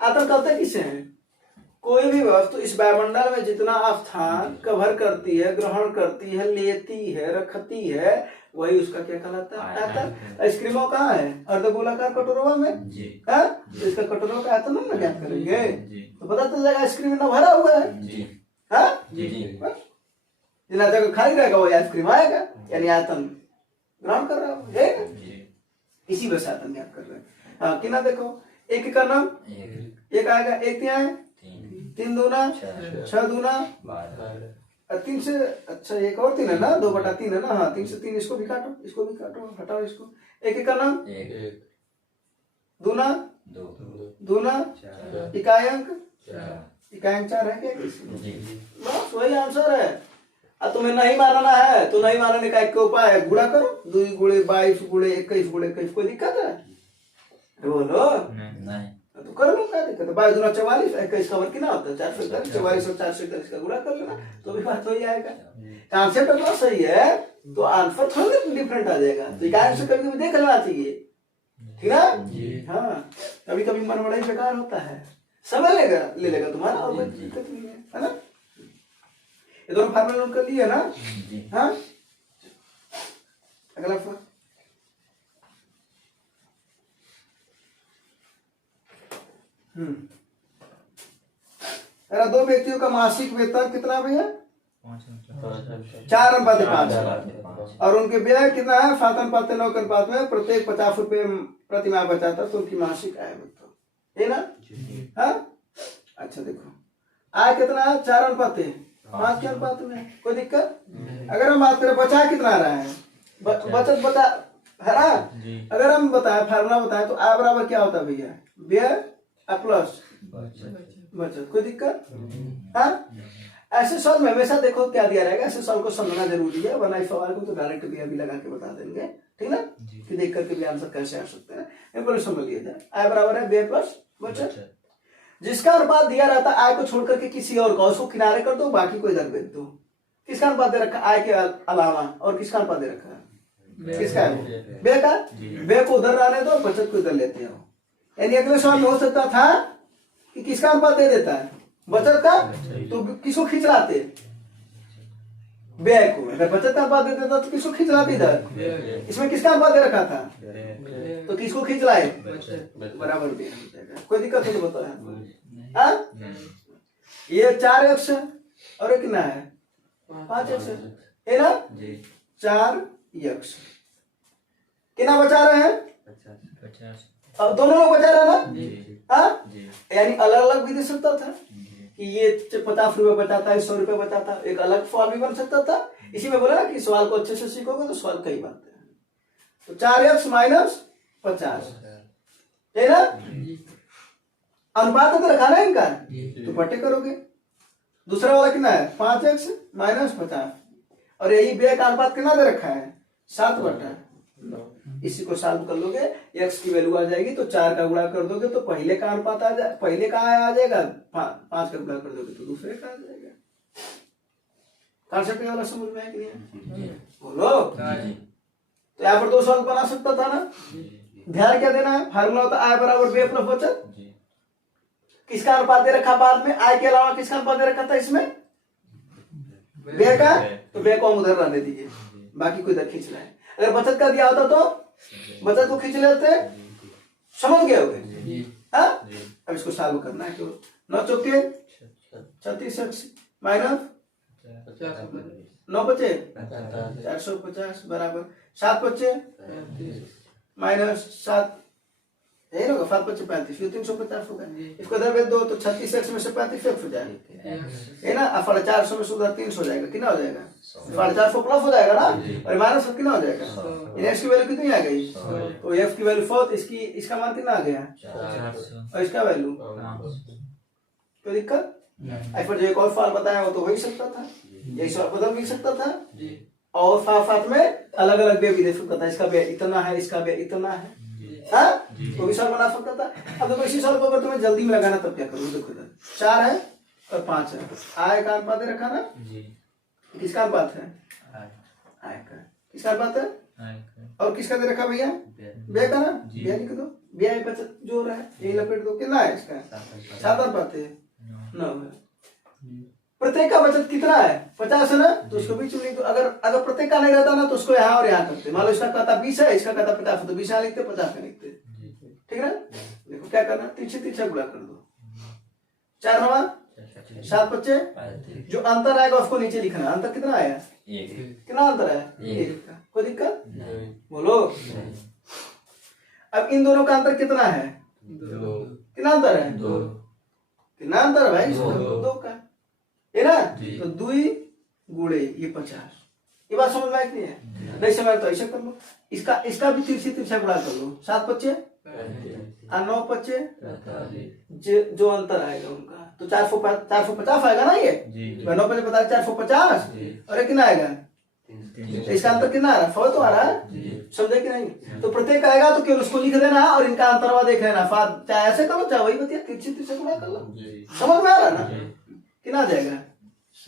आतर करते किसे हैं? कोई भी वस्तु इस वायुमंडल में जितना स्थान कवर करती है, ग्रहण करती है, लेती है, रखती है, वही उसका क्या कहलाता है? आयतन। आइसक्रीमों कहाँ है? अर्धगोलाकार कटोरों में। तो इसका कटोरों का आयतन हम ज्ञात करेंगे तो पता चल जाएगा आइसक्रीम में भरा हुआ है। जितना जगह खाली रहेगा वो आइसक्रीम आएगा, यानी आयतन ग्रहण कर रहा है। इसी वजह से आयतन ज्ञात कर रहे हैं। हाँ कितना देखो, एक का नाम एक आएगा, एक क्या है 3 दूना 6 दूना 3 से, अच्छा एक और 3 है ना, 2/3 है ना। हाँ 3 से 3, इसको भी काटो, इसको भी काटो, हटाओ इसको। एक का नाम दूना दूना इकाई अंक 4 है क्या? बस वही आंसर है। अब तुम्हें नहीं मानना है तो नहीं मानने का एक उपाय है, गुणा करो। 2 गुणे 22 गुणे 21 गुणे 21, कोई दिक्कत है? बोलो नहीं तो कर लो, क्या दिक्कत है? 22 दूना 44, 21 का वर्ग कितना होता है 441, 44 और 441 का गुणा कर लेना तो भी बात हो जाएगा। कॉन्सेप्ट अपना सही है तो आंसर थोड़ा डिफरेंट आ जाएगा। तो इकाई से कभी देख लेना चाहिए, ठीक ना? हाँ कभी कभी मन बड़ा ही बेकार होता है, समय ले लेगा तुम्हारा, और कोई दिक्कत नहीं है ना? ये दोनों फार्मूला नोट कर लिए ना? हाँ अगला अरे 2 व्यक्तियों का मासिक वेतन कितना भैया? 4:5 और उनके व्यय कितना है? 7:9 के अनुपात में प्रत्येक 50 रुपए प्रति माह बचाता तो उनकी मासिक आय है ना? हाँ अच्छा देखो आय कितना है? 4:5 के अनुपात में, कोई दिक्कत? अगर हम बात करें बचा कितना रहा है, बचत बता है ना? अगर हम बताएं फार्मूला बताएं तो आय बराबर क्या होता है भैया? व्यय प्लस बचत, कोई दिक्कत? हाँ ऐसे सवाल में हमेशा देखो क्या दिया रहेगा, ऐसे सवाल को समझना जरूरी है, वरना इस सवाल को तो डायरेक्ट भी अभी लगा के बता देंगे, ठीक ना? कि देख करके भी आंसर कैसे आ सकते हैं, पहले समझ लिया जाए। आय बराबर है व्यय प्लस बचत। जिसका अनुपात दिया रहता है आय को छोड़ करके किसी और का, उसको किनारे कर दो, बाकी को इधर भेज दो। किसका अनुपात दे रखा? आय के अलावा, और किसका अनुपात दे रखा है? किसका है? व्यय का। व्यय को उधर रहने दो, बचत को इधर लेते हो। यानी अगले सवाल में हो सकता था कि किसका अनुपात दे देता है? बचत का, तो किसको खींच लाते? व्यय को। अगर बचत का अनुपात दे देता तो किसको खींच लाते इधर? इसमें किसका अनुपात दे रखा था? तो किसको खींच लाए? बराबर भी कोई दिक्कत हो तो बताओ। ये 4x और ये कितना है? 5x है ना? 4x कितना बचा रहे हैं? 50। दोनों लोग बचा रहे ना? हाँ यानी अलग अलग भी दे सकता था कि ये 50 रुपए बचाता है, 100 रुपए बचाता, एक अलग सवाल भी बन सकता था। इसी में बोला ना कि सवाल को अच्छे से सीखोगे तो सवाल कई बनते हैं। तो 4x माइनस 50 है ना? अनुपात तो रखा ना इनका, तो बट्टे करोगे। दूसरा वाला कितना है? 5x माइनस 50 और यही व्यय का अनुपात कितना दे रखा है? 7/9। इसी को सॉल्व कर लोगे, x की वैल्यू आ जाएगी तो 4 का गुणा कर दोगे तो पहले का अनुपात आ जाए, पहले का आ जाएगा, 5 का गुणा कर दोगे तो दूसरे का आ जाएगा। कॉन्सेप्ट वाला समझ में आया कि नहीं? बोलो। तो यहाँ पर 2 सवाल बना सकता था ना? ध्यान क्या देना है? फार्मूला होता है आय बराबर व्यय प्लस बचत। किसका अनुपात दे रखा बाद में? आय के अलावा किसका अनुपात दे रखा था इसमें? व्यय का, तो व्यय को हम उधर रहने दीजिए, बाकी को इधर खींच रहे हैं। अगर बचत का दिया होता तो बचत को खींच लेते, समझ गए होगे? हाँ अब इसको सॉल्व करना है। तो 9 चौके 36x माइनस 9 बचे 450 बराबर 7 बचे माइनस 7 यही होगा, 7 बचे 35, ये 350 होगा। इसको इधर भेज दो तो 36x में से 35 हो जाएगा, है ना? 450 में से उधर 300 हो जाएगा, कितना हो जाएगा? 450 प्लस हो जाएगा ना, और माइनस कितना हो जाएगा? x की वैल्यू कितनी आ गई? तो f की वैल्यू 4, इसका मान कितना आ गया? और इसका वैल्यू कोई दिक्कत? इस पर जो एक और सवाल बताया वो तो हो ही सकता था, यही सवाल बदल भी सकता था, और साथ साथ में अलग अलग व्यय भी दे सकता था। इसका व्यय इतना है, इसका व्यय इतना है, हाँ वो भी सॉल्व बना सकता था। अब देखो इसी सॉल्व को अगर तुम्हें जल्दी में लगाना तब क्या करोगे, देखो इधर 4 है और 5 है, आय का अनुपात दे रखा ना, किसका अनुपात है, आय का, किसका अनुपात है, और किसका दे रखा भैया, व्यय का ना, व्यय लिख दो, व्यय बचत जो रहा है यही लपेट दो, कितना है इसका 7 अनुपात है 9 है। प्रत्येक का बचत कितना है 50 है ना, तो उसको बीच में लिख दो। अगर प्रत्येक का नहीं रहता ना तो उसको यहाँ और यहाँ करते, मान लो इसका कहता 20 है, इसका कहता 50 है, तो 20 यहाँ लिखते 50 में लिखते, ठीक है। देखो क्या करना, तिरछे गुणा कर दो, 4 हवा 7 बच्चे, जो अंतर आएगा उसको नीचे लिखना, अंतर कितना आया, कितना अंतर है, 1 का, कोई दिक्कत बोलो। अब इन दोनों का अंतर कितना है, कितना अंतर है, कितना अंतर है भाई, 2 का है ना, तो 2 गुणे ये 50, ये बात समझ में आई नहीं है, नहीं समझ तो ऐसे कर लो, इसका भी तिरछा गुणा कर लो, 7 बच्चे और 9 बच्चे, जो अंतर आएगा उनका तो 450 आएगा ना, ये 9 बच्चे बता 450 और कितना आएगा, इसका अंतर कितना आ रहा है, 4 तो आ रहा है, समझे कि नहीं। तो प्रत्येक आएगा तो केवल उसको लिख देना और इनका अंतरवा देख लेना, चाहे ऐसे करो चाहे वही बतिया तिरछे गुणा कर लो, समझ में आ रहा ना, कितना आ जाएगा,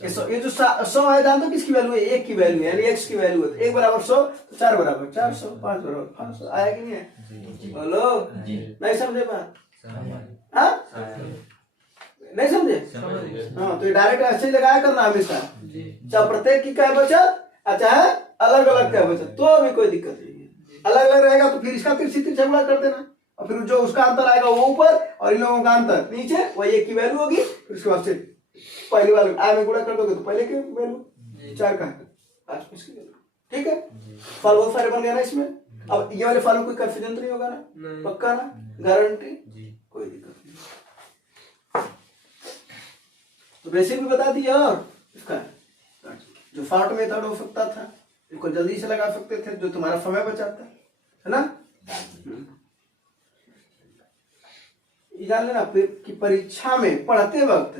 ये जो 100 है जानते हो किसकी वैल्यू है, 1 की वैल्यू है, यानी x की वैल्यू है, 1 बराबर 100 तो 4 बराबर 400, 5 बराबर 500, आया कि नहीं है, बोलो नहीं समझे बात, हाँ नहीं समझे, हाँ तो ये डायरेक्ट ऐसे ही लगाया करना हमेशा, चाहे प्रत्येक की क्या बचत चाहे अलग अलग क्या बचत, तो अभी कोई दिक्कत नहीं है, अलग अलग रहेगा तो फिर इसका तिरछा गुणा कर देना, और फिर जो उसका अंतर आएगा वो ऊपर और इन लोगों का अंतर नीचे, वही 1 की वैल्यू होगी, फिर उसके बाद से पहली वाले आय में गुणा कर दोगे तो पहले की वैल्यू 4 का है, ठीक है। फॉलो सारे बन गया ना इसमें। अब ये वाले फॉलो कोई कंफ्यूजन तो नहीं होगा ना, पक्का ना, गारंटी, कोई दिक्कत नहीं। तो बेसिक भी बता दिया, और इसका जो शॉर्ट मेथड हो सकता था इसको जल्दी से लगा सकते थे, जो तुम्हारा समय बचाता है ना। जान लेना कि परीक्षा में पढ़ते वक्त,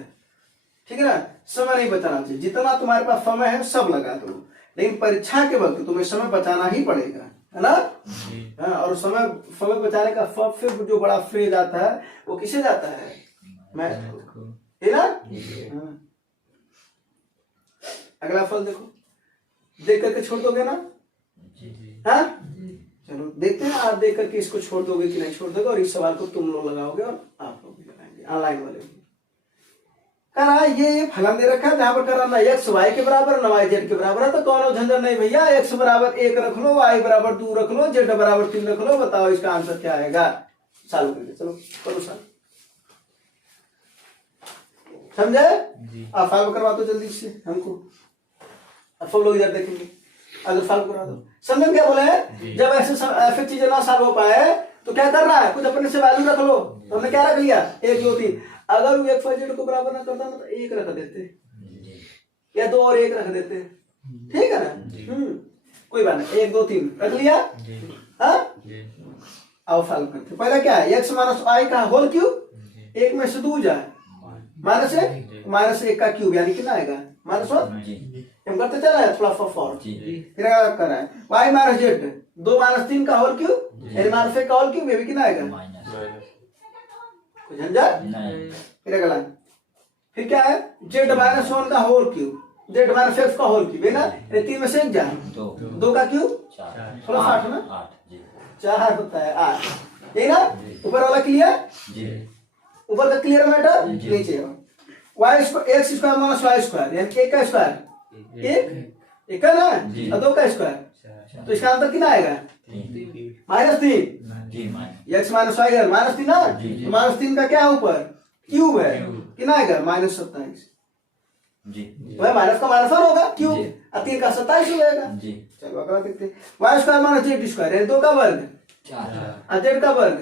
ठीक है ना, समय नहीं बचाना चाहिए, जितना तुम्हारे पास समय है सब लगा दो, लेकिन परीक्षा के वक्त तुम्हें समय बचाना ही पड़ेगा, है ना। हाँ, और समय बचाने का सबसे जो बड़ा फेज आता है वो किसे जाता है, मैथ को, है ना। हाँ। अगला फल देखो, देख करके छोड़ दोगे ना, हाँ चलो देखते हैं आप देख करके इसको छोड़ दोगे कि नहीं छोड़ दोगे, और इस सवाल को तुम लोग लगाओगे और आप लोग भी लगाएंगे, ऑनलाइन वाले भी। कहा ये फलन दे रखा है जहां पर करना x y के बराबर न y z के बराबर है, तो कौन झंझट नहीं भैया, x बराबर 1 रख लो, y बराबर 2 रख लो, z बराबर 3 रख लो, बताओ इसका आंसर क्या आएगा, चालू करके चलो करो सर, समझे। आप सॉल्व करवा दो जल्दी से हमको, अब सब लोग इधर देखेंगे, अगर सॉल्व करा दो। समझे क्या बोले हैं, जब ऐसे चीजें ना सॉल्व हो पाए तो क्या करना है, कुछ अपने से वैल्यू रख लो, तो हमने क्या रख लिया 1 2 3, अगर वो x y z को बराबर ना करता ना तो 1 रख देते या 2 और 1 रख देते, ठीक है ना। कोई बात नहीं, 1 2 3 रख लिया, हाँ आओ सॉल्व करते। पहला क्या है, x माइनस y का होल क्यूब, 1 में से 2 जाए माइनस 1 का क्यूब, यानी कितना आएगा -1, हम करते चला है थोड़ा फॉर्म, फिर क्या कर रहा है y माइनस z, 2 माइनस 3 का होल क्यूब, यानी माइनस 1 का होल क्यूब, ये भी कितना आएगा, झंझट। फिर अगला, फिर क्या है z माइनस 1 का whole cube, z minus x का होल क्यूब, है ना, 3 में से 1 जाए, 2 का क्यूब 8 ना, 4 होता है 8, है ना। ऊपर वाला क्लियर, ऊपर का क्लियर मैटर, नीचे y square x square minus y square, यानी 1 का स्क्वायर 1 का ना, और 2 का स्क्वायर, तो इसका आंसर कितना आएगा -3, x माइनस y -3 ना, तो -3 का क्या है ऊपर क्यूब है, कितना आएगा -27, वह माइनस का माइनस होगा क्यूब, और 3 का 27 हो जाएगा। चलो अगला देखते हैं, y square minus z square, यानी 2 का वर्ग और z का वर्ग,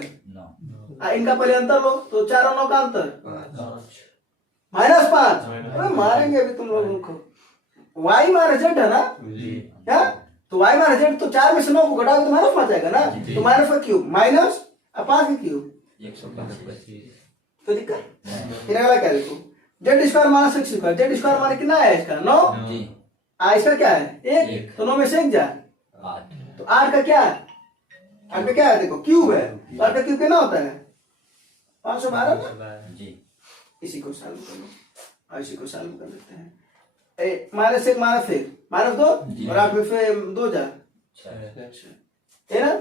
इनका पहले अंतर लो, तो 4 और 9 का अंतर -5, अरे मारेंगे अभी तुम लोगों को, y माइनस z है ना, क्या, तो y माइनस z, तो 4 में से 9 को घटाओ तो -5 आएगा ना, तो माइनस का क्यूब माइनस 5 का क्यूब, तो दिक्कत। फिर अगला क्या देखो, z square minus x square, z square माने कितना है इसका 9, इसका क्या है 1, तो 9 में से 1 जाए, तो 8 का क्या है आपका क्या है देखो क्यूब है, तो आपका क्यूब कितना होता है 512 ना जी। इसी को सॉल्व कर लो और इसी को सॉल्व कर लेते हैं। -1 -2 और आप फिर 2000 है ना।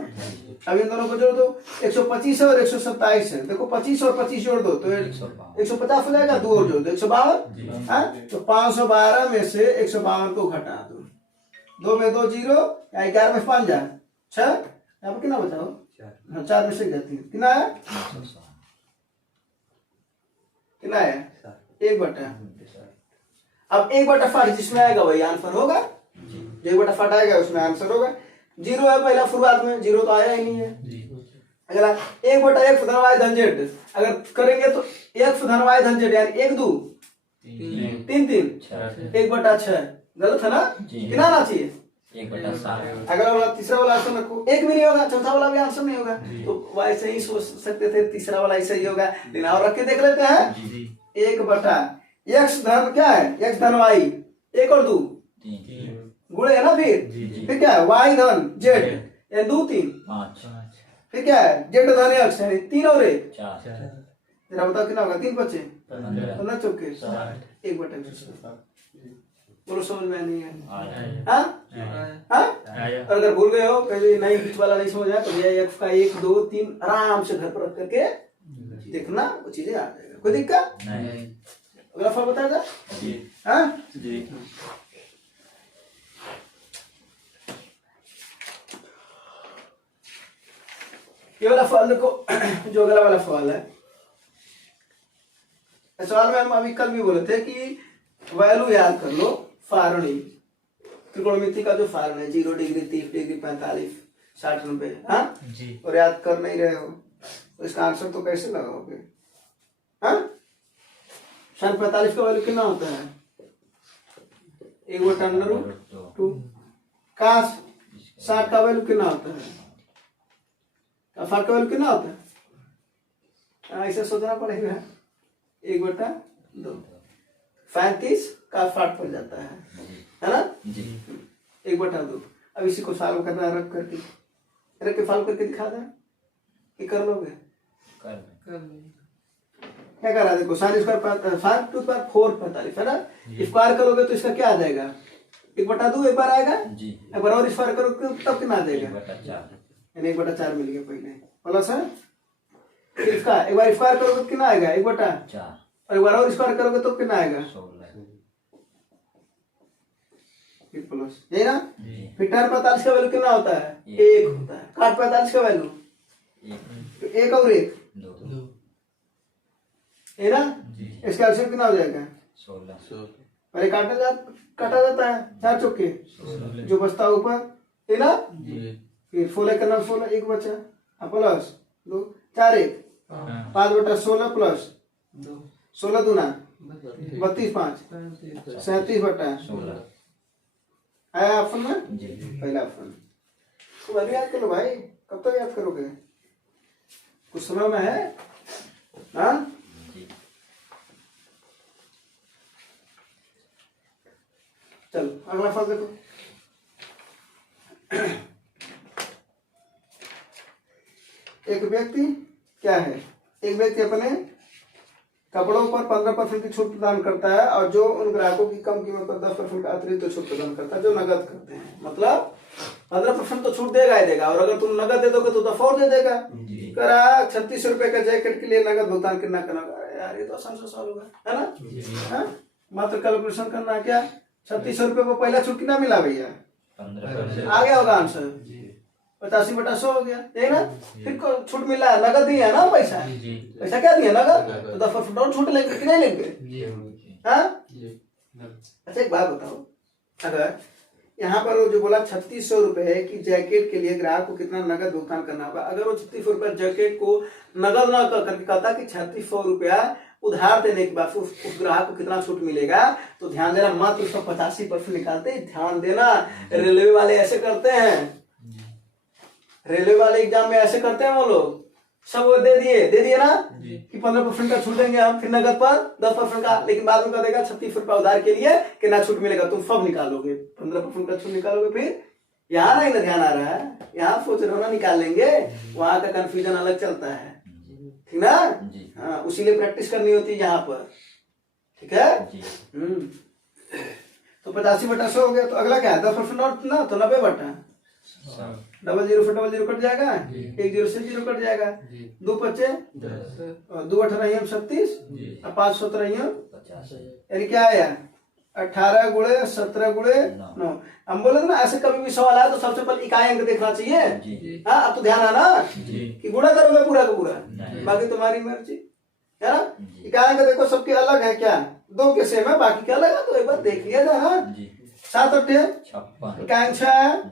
अब इन दोनों को जोड़ दो 125 है और 127 है, देखो 25 और 25 जोड़ दो तो 150 हो जाएगा, 2 और जोड़ दो 152 हाँ, तो 512 में से 152 को घटा दो, 2 में 2 0 या 11 में 5 जा 6, यहाँ पर कितना बचा हो 4 में से जाती है कितना है, कितना है 1/। अब 1/5 जिसमें आएगा वही आंसर होगा, जो 1/5 आएगा उसमें आंसर होगा। 0 है पहला शुरुआत में, 0 तो आया ही नहीं है। अगला 1/x धन y धन z, अगर करेंगे तो x धन y धन z यानी 1 2 3 3 1/6 गलत है ना, कितना आना चाहिए 1/7। अगला वाला तीसरा वाला आंसर रखो, एक भी नहीं होगा, चौथा वाला भी आंसर नहीं होगा, तो वैसे ही सोच सकते थे तीसरा वाला ऐसा ही होगा, लेकिन और रख के देख लेते हैं 1/x धन क्या है x धन y 1 और 2 गुणे है ना, फिर क्या है y धन z यानी 2 3 5, फिर क्या है z धन x यानी 3 और 1 4, जरा बताओ कितना होगा 3 बचे 15, 15 चौके 1/x बोलो समझ में नहीं है आया। हाँ और अगर भूल गए हो कभी नहीं बीच वाला नहीं समझ आया तो भैया x का 1 2 3 आराम से घर पर रख करके देखना, वो चीजें आ जाएगा, कोई दिक्कत नहीं। अगला फल बताएगा जी। हाँ जी। ये वाला फल देखो, जो अगला वाला फल है, सवाल में हम अभी कल भी बोले थे कि वैल्यू याद कर लो, फारणी त्रिकोणमिति का जो फारण है 0 डिग्री 30 डिग्री 45 60 90 हाँ जी। और याद कर नहीं रहे हो तो इसका आंसर तो कैसे लगाओगे हाँ। 45 का वैल्यू कितना होता है 1/√2। काश 60 का वैल्यू कितना होता है, का वैल्यू कितना होता है, ऐसे सोचना पड़ेगा 1/2। 35 का 60 पड़ जाता है ना 1/2। अब इसी को सॉल्व करना है, रख के सॉल्व करके दिखा दे कि कर लोगे क्या कर रहा है देखो, साइन स्क्वायर 4 45 है ना, स्क्वायर करोगे तो इसका क्या आ जाएगा 1/2 एक बार आएगा, एक बार और स्क्वायर करोगे तब कितना आ जाएगा 1/4 1/4 मिल गया पहले प्लस है, फिर इसका एक बार स्क्वायर करोगे तो कितना आएगा 1/4 और एक बार और स्क्वायर करोगे तो कितना आएगा 16 फिर प्लस यही ना। फिर tan 45 का वैल्यू कितना होता है 1 होता है, काट 45 का वैल्यू 1 और 1 2 है ना, इसका आंसर कितना हो जाएगा 16 पहले काटा जाता है 4 चौके जो बचता है ऊपर है ना, फिर 16 का नाम 16 1 बचा प्लस 2 4 1 5/16 प्लस 16 दूना 32 5 37/16 आया ऑप्शन में पहला ऑप्शन। तो अभी याद करो भाई, कब तक याद करोगे, कुछ समय में है हाँ। चलो अगला फल देखो, एक व्यक्ति क्या है, एक व्यक्ति अपने कपड़ों पर 15% की छूट प्रदान करता है और जो उन ग्राहकों की कम कीमत पर 10% का अतिरिक्त छूट प्रदान करता है जो नगद करते हैं, मतलब 15% तो छूट देगा ही देगा और अगर तुम नगद दे दोगे तो 10 और दे देगा। करा 36 रुपए का जैकेट के लिए नगद भुगतान कितना करना यार, ये तो आसान सा सवाल होगा है ना, मात्र कैलकुलेशन करना है क्या 36 रुपए पर पहला छूट कितना मिला भैया 15% आ गया होगा आंसर 85/100 हो गया यही ना। फिर छूट मिला है, नगद दिया ना पैसा, पैसा क्या दिया नगद, तो 10% और छूट लेंगे कि नहीं लेंगे हाँ। अच्छा एक बात बताओ, अगर यहाँ पर वो जो बोला 3600 रुपए की जैकेट के लिए ग्राहक को कितना नगद भुगतान करना होगा, अगर वो 3600 रुपए जैकेट को नगद न करके कहता कि 3600 रुपया उधार देने के बाद उस ग्राहक को कितना छूट मिलेगा, तो ध्यान देना मात्र उसका 85% निकालते हैं। ध्यान देना रेलवे वाले ऐसे करते हैं, रेलवे वाले एग्जाम में ऐसे करते हैं वो लोग, सब वो दे दिए ना कि 15% का छूट देंगे हम, फिर नगद पर 10% का, लेकिन बाद में कह देगा 36 रुपया उधार के लिए कितना छूट मिलेगा, तुम सब निकालोगे 15% का छूट निकालोगे, फिर यहाँ नहीं ना ध्यान आ रहा है, यहाँ सोच रहे हो ना निकाल लेंगे, वहां का कंफ्यूजन अलग चलता है, ठीक ना? हाँ, उसीलिए प्रैक्टिस करनी होती है यहाँ पर, ठीक है? तो 85/100 हो गया, तो अगला क्या है 10% और ना, तो 90/, डबल जीरो से डबल जीरो कट जाएगा, एक जीरो से जीरो कट जाएगा, 2 पच्चे 2 18 36 और 5 17 यानी क्या आया 18 गुणे 17 गुणे 9। हम बोले ना ऐसे कभी भी सवाल आया तो सबसे पहले इकाई अंक देखना चाहिए। हाँ, अब तो ध्यान आना कि गुणा करोगे पूरा का पूरा, बाकी तुम्हारी मर्जी है ना। इकाई अंक देखो सबके अलग है क्या, 2 के सेम है, बाकी क्या लगा तो एक बार देख लिया था। 7 8 इकाई अंक 6 है,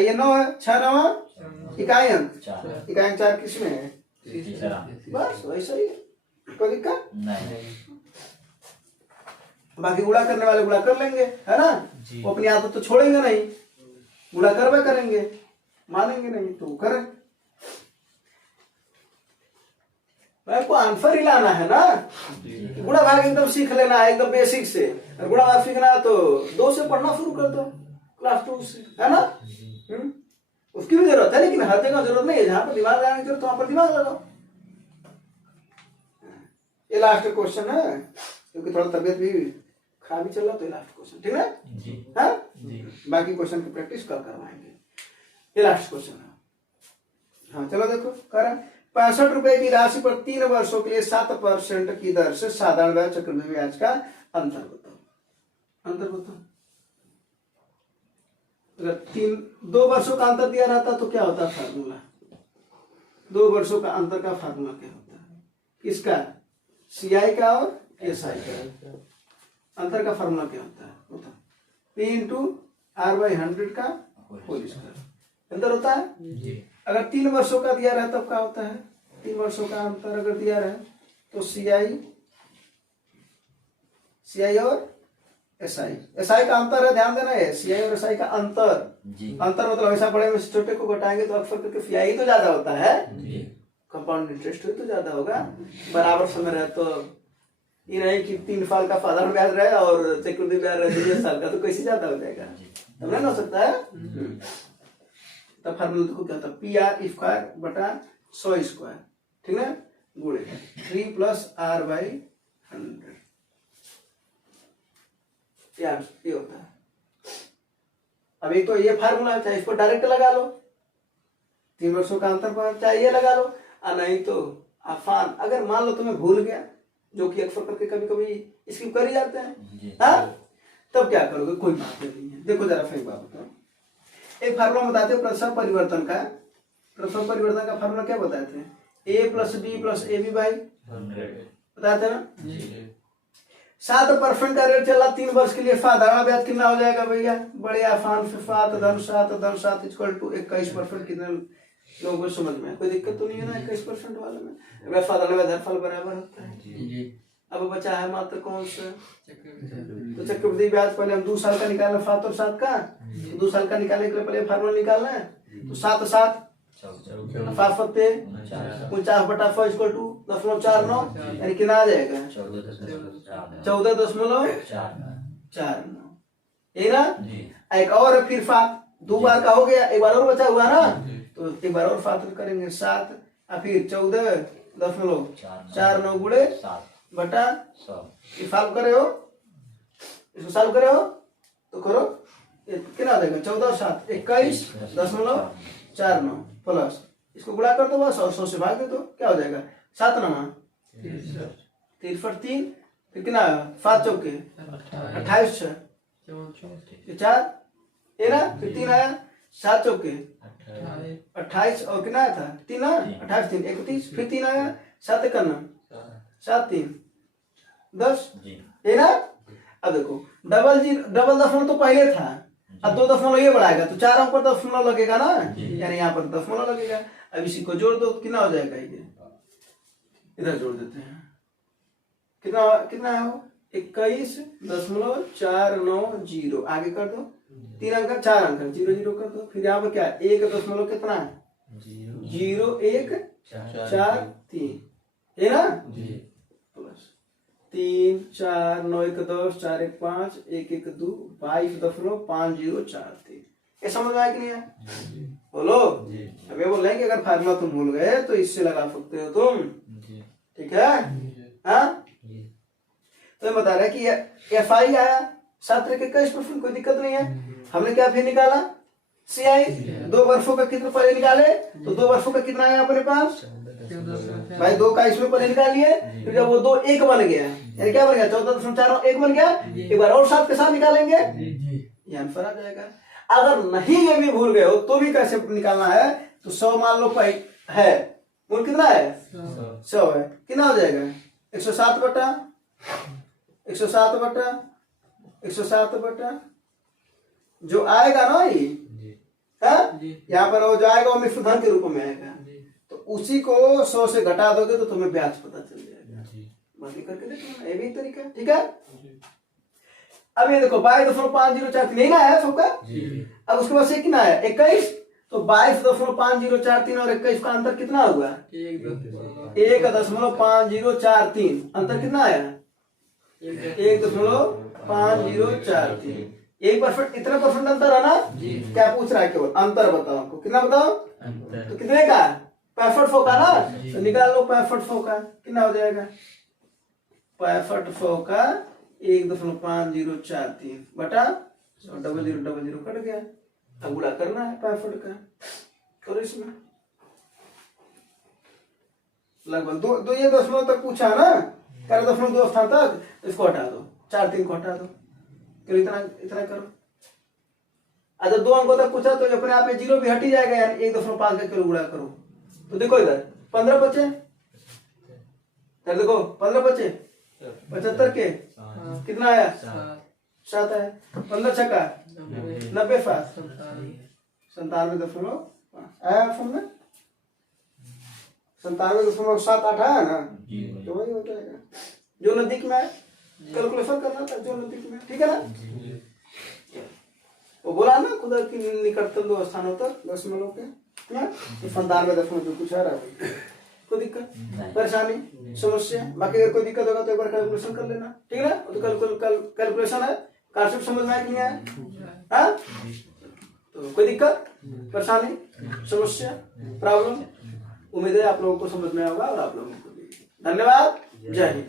ये 9 है, 6 9 इकाई अंक 4 किसमें है, बस वैसा ही है, कोई दिक्कत नहीं। बाकी गुणा करने वाले गुणा कर लेंगे, है ना, वो अपनी आदत तो छोड़ेंगे नहीं, गुणा करवे करेंगे, मानेंगे नहीं तो करें। आपको आंसर ही लाना है ना, गुणा भाग एकदम सीख लेना है एकदम बेसिक से, और गुणा भाग सीखना है तो 2 से पढ़ना शुरू कर दो क्लास 2 से, है ना। उसकी भी जरूरत है, लेकिन हर जगह जरूरत नहीं है, जहां पर दिमाग लगाने की जरूरत वहां पर दिमाग लगाओ। ये लास्ट क्वेश्चन है, क्योंकि थोड़ा तबियत भी खराब ही चल रहा, तो लास्ट क्वेश्चन, ठीक है? हाँ, बाकी क्वेश्चन की प्रैक्टिस कल करवाएंगे, ये लास्ट क्वेश्चन है। हाँ चलो देखो, करा 65 रुपए की राशि पर 3 वर्षों के लिए 7% की दर से साधारण ब्याज चक्रवृद्धि ब्याज का अंतर बताओ। अंतर बताओ, अगर 2 वर्षों का अंतर दिया रहता तो क्या होता फार्मूला, 2 वर्षों का अंतर का फार्मूला क्या होता है, किसका, सीआई का और एसआई का अंतर का फार्मूला क्या होता है, बताओ। P × R/100 का होल स्क्वायर अंतर होता है। अगर 3 वर्षों का दिया रहा तब क्या होता है, 3 वर्षों का अंतर अगर दिया रहा तो सीआई और एसआई का अंतर है, ध्यान देना है, सीआई और एसआई का अंतर। अंतर मतलब ऐसा बड़े में से छोटे को घटाएंगे तो अक्सर करके सीआई तो ज्यादा होता है, कंपाउंड इंटरेस्ट तो ज्यादा होगा। बराबर समय रहे तो ये नहीं कि 3 साल का साधारण ब्याज रहे और चक्रवृद्धि ब्याज रहे 2 साल का, तो कैसे ज्यादा हो जाएगा, तब नहीं हो सकता है। तब फार्मूला देखो क्या था, PR² 100², ठीक है, गुणे 3 + R/100, ये होता है। अब एक तो ये फार्मूला चाहे इसको डायरेक्ट लगा लो, 3 वर्षों का अंतर पर चाहे ये लगा लो, और नहीं तो आसान, अगर मान लो तुम्हें भूल गया, जो कि अक्सर करके कभी कभी स्किप कर ही जाते हैं, हाँ, तब क्या करोगे, कोई बात नहीं है। देखो जरा फिर बात बताओ, एक फार्मूला बताते हैं प्रसव परिवर्तन का। प्रसव परिवर्तन का फार्मूला क्या बताए थे, A + B + AB/100 बताए थे ना। 7% का रेट चला 3 वर्ष के लिए, साधारण ब्याज कितना हो जाएगा भैया, बड़े आसान से 7 × 7 × 7 = 21%। कितने लोगों को समझ में, कोई दिक्कत तो नहीं है ना 21% वाले में, अगर साधारण ब्याज फल बराबर होता है। अब बचा है मात्र कौन सा, तो चक्रवृद्धि ब्याज पहले हम 2 साल का निकालना, 7 और 7 का, तो 2 साल का निकालने के लिए पहले फार्मूला निकालना है, तो 7 7 7 7 49/100 = 0.49, यानी कितना आ जाएगा 14.49, ये ना। एक और है फिर 7, 2 बार का हो गया, एक बार और बचा हुआ ना, तो एक बार और 7 करेंगे, 7 और फिर 14.49 गुणे 7/100। ये सॉल्व करे हो, इसको सॉल्व करे हो तो करो, कितना आ जाएगा 14 और 7 21.49 प्लस इसको गुणा कर दो बस, और 100 से भाग दे दो, क्या हो जाएगा 7 9 3 पर 3, फिर कितना 7 चौके 28 6 4 ये ना, फिर 3 आया, 7 चौके 28 और कितना आया था 3 ना, 28 3 31, फिर 3 आया, 7 1 7 3 10, ये ना। अब देखो डबल दशमलव तो पहले था, अब 2 दशमलव ये बढ़ाएगा तो 4 अंक पर दशमलव लगेगा ना, यानी यहाँ पर दशमलव लगेगा। अब इसी को जोड़ दो, कितना हो जाएगा, ये इधर जोड़ देते हैं, कितना कितना है वो 21.490, आगे कर दो 3 अंक 4 अंक 0 0 कर दो, फिर यहाँ पर क्या 1 दशमलव कितना है 0 1 4 3, है ना, प्लस 3 4 9 1 10 4 1 5 1 1 2 22.5043, ये समझ में आया कि नहीं आया? बोलो। अब ये बोल रहे हैं कि अगर फार्मूला तुम भूल गए तो इससे लगा सकते हो तुम, ठीक है? हाँ, तो बता रहा है कि एफ आई आया 7 तरीके का प्रश्न, कोई दिक्कत नहीं है। हमने क्या फिर निकाला सी आई, 2 बर्फों का कितना पहले निकाले, तो 2 बर्फों का कितना आया अपने पास भाई, 2 का इसमें पहले निकालिए, फिर जब वो 2 1 बन गया, यानी क्या बन गया 14.4 1 बन गया, एक बार और 7 के साथ निकालेंगे, ये आंसर आ जाएगा। अगर नहीं ये भी भूल गए हो तो भी कैसे निकालना है, तो 100 मान लो है, मूल कितना है 100 है, कितना हो जाएगा 107 बटा 107 जो आएगा ना ये, यहाँ पर वो जाएगा वो मिश्र धन के रूप में आएगा, तो उसी को 100 से घटा दोगे तो तुम्हें ब्याज पता चल जाएगा। बाकी करके देखो, ये भी तरीका है, ठीक है? अब ये देखो 22.5043 नहीं ना है सबका, अब उसके बाद से कितना है 21, तो 22.5043 और 21 का अंतर कितना हुआ 1.5043, अंतर कितना आया 1.5043, यही परफेक्ट, इतना परफेक्ट अंतर है ना? क्या पूछ रहा है, केवल अंतर बताओ हमको, कितना बताओ तो कितने का परफेक्ट फोका ना, तो निकाल लो परफेक्ट फोका, कितना हो जाएगा परफेक्ट फोका 1.5043 बटा 0000 कट गया, अब गुणा करना है परफेक्ट का, और इसमें लगभग दो ये दशमलव तक पूछा ना, 4.2 स्थान तक, इसको हटा दो, 4 3 को हटा दो, फिर इतना करो। अगर 2 अंकों तक पूछा तो अपने आप में 0 भी हट ही जाएगा, यानी 1.5 का किलो गुणा करो, तो देखो इधर 15 बचे, देखो 15 बचे 75 के कितना आया 7 है, 15 छक्का 90 फास्ट 97.5 आया ऑप्शन में, 97.78 आया ना, तो वही हो जाएगा जो नजदीक में है, कैलकुलेशन करना था जो नजदीक में, ठीक है ना? वो बोला ना खुदा की निकटतम 2 स्थानों तक दशमलव के, 97.2 कुछ आ रहा है, कोई दिक्कत परेशानी समस्या? बाकी अगर कोई दिक्कत होगा तो एक बार कैलकुलेशन कर लेना, ठीक है ना? तो कैलकुलेशन है, कांसेप्ट समझ में आया कि नहीं आया? हाँ, तो कोई दिक्कत परेशानी समस्या प्रॉब्लम, उम्मीद है आप लोगों को समझ में आएगा और आप लोगों को भी। धन्यवाद, जय हिंद।